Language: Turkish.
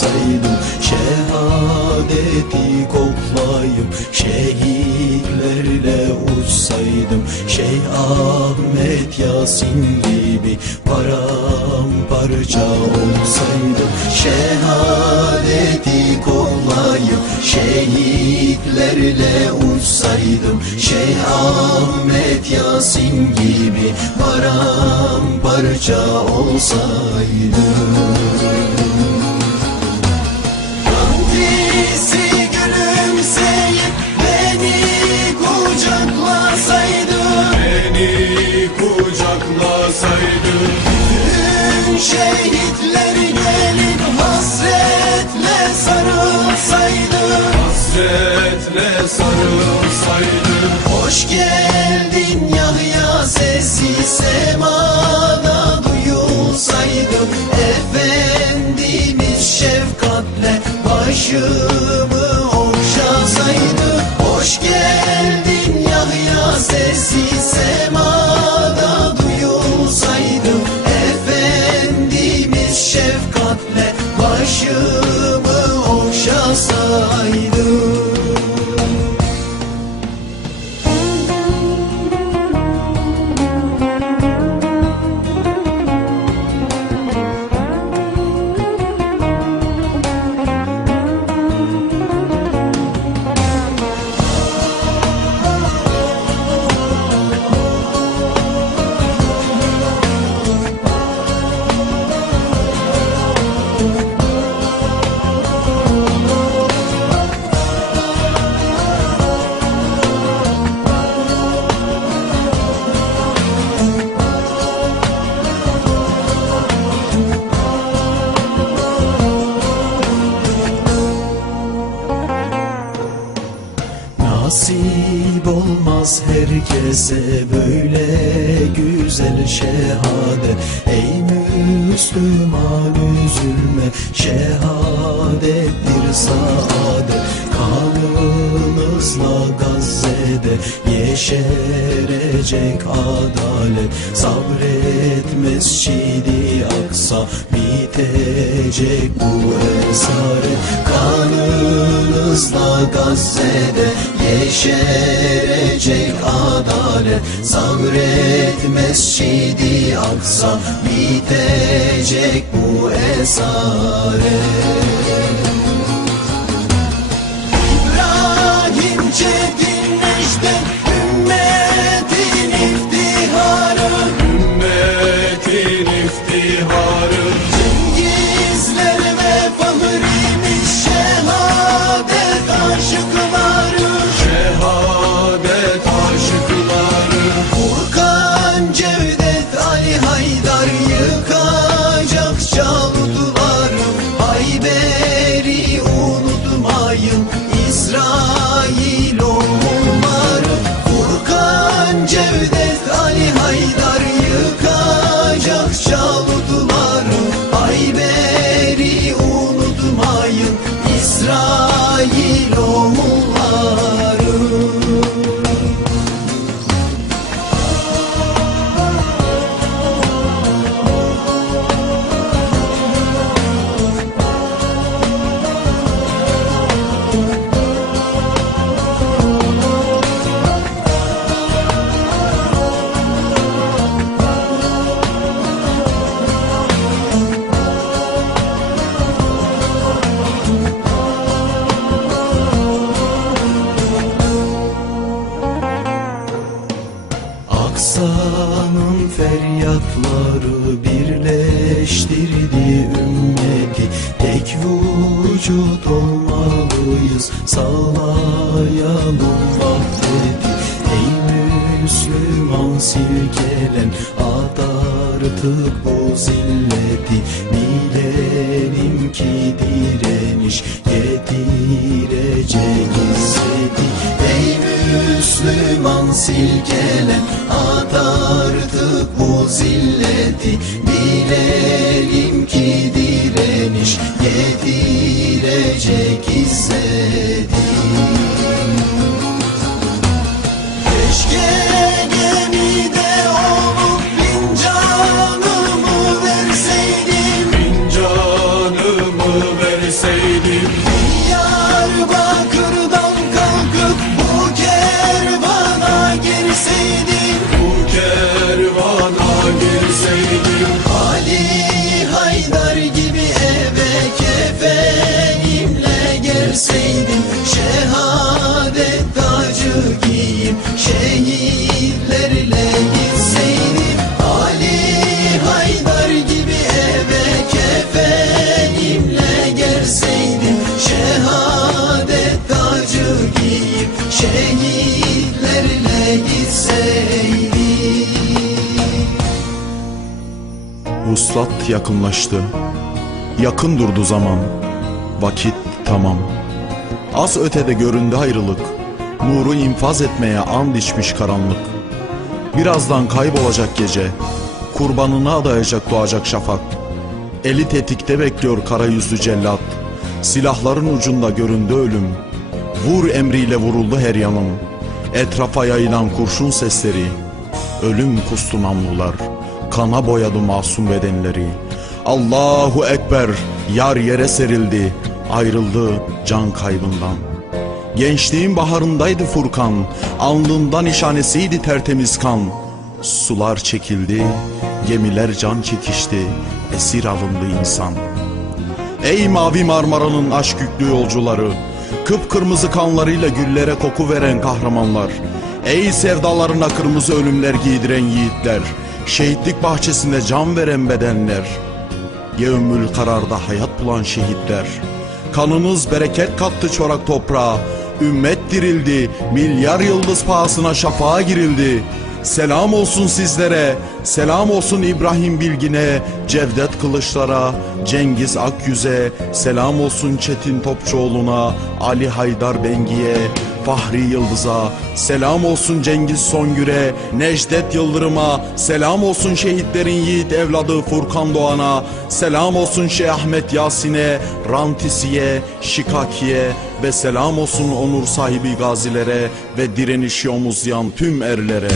olsaydım Şehadeti koklayıp şehitlerle uçsaydım Şeyh Ahmet Yasin gibi paramparça olsaydım Şehadeti koklayıp şehitlerle uçsaydım Şeyh Ahmet Yasin gibi paramparça olsaydım kucaklasaydı Tüm şehitler gelip hasretle sarılsaydı. Hasretle sarılsaydı. Hoş geldin Yahya sesi semada duyulsaydı. Efendimiz şefkatle başımı okşasaydı herkese böyle güzel şehadet Ey Müslüman üzülme şehadettir saadet Kanınızla Gazze'de yeşerecek adalet. Sabret mescidi aksa bitecek bu esaret Kanınızla Gazze'de yeşerecek adalet Sabret mescidi aksa bitecek bu esaret. İbrahim Çetin Necdet Aksa'nın feryatları birleştirdi ümmeti. Tek vücut olmalıyız sağlayalım vahdeti Ey Müslüman silkelen at artık bu zilleti. Bilelim ki direniş getirecek izzeti Müslüman silkelen at artık bu zilleti. Bilelim ki direniş getirecek izzeti. Keşke gemide olup bin canımı verseydim. Bin canımı verseydim gelseydim Şehadet tacı giyip şehitlerle gitseydim Ali Haydar gibi eve kefenimle gelseydim Şehadet tacı giyip şehitlerle gitseydim Vuslat yakınlaştı. Yakın durdu zaman. Vakit tamam. Az ötede göründü ayrılık. Nuru infaz etmeye and içmiş karanlık. Birazdan kaybolacak gece. Kurbanına adayacak doğacak şafak. Eli tetikte bekliyor kara yüzlü cellat. Silahların ucunda göründü ölüm. Vur emriyle vuruldu her yanım. Etrafa yayılan kurşun sesleri. Ölüm kustu namlular. Kana boyadı masum bedenleri. Allahu Ekber. Yar yere serildi. Ayrıldı can kaybından. Gençliğin baharındaydı Furkan. Alnından işanesiydi tertemiz kan. Sular çekildi. Gemiler can çekişti. Esir alındı insan. Ey mavi Marmara'nın aşk yüklü yolcuları Kıpkırmızı kanlarıyla güllere koku veren kahramanlar Ey sevdalarına kırmızı ölümler giydiren yiğitler Şehitlik bahçesinde can veren bedenler Yevmül kararda hayat bulan şehitler Kanınız bereket kattı çorak toprağa. Ümmet dirildi Milyar yıldız pahasına şafağa girildi. Selam olsun sizlere Selam olsun İbrahim Bilgin'e Cevdet Kılıçlar'a Cengiz Akyüz'e Selam olsun Çetin Topçuoğlu'na Ali Haydar Bengi'ye Fahri Yıldız'a Selam olsun Cengiz Songür'e Necdet Yıldırım'a Selam olsun şehitlerin yiğit evladı Furkan Doğan'a Selam olsun Şeyh Ahmet Yasin'e Rantisi'ye Şikaki'ye Ve selam olsun onur sahibi gazilere Ve direnişi omuzlayan tüm erlere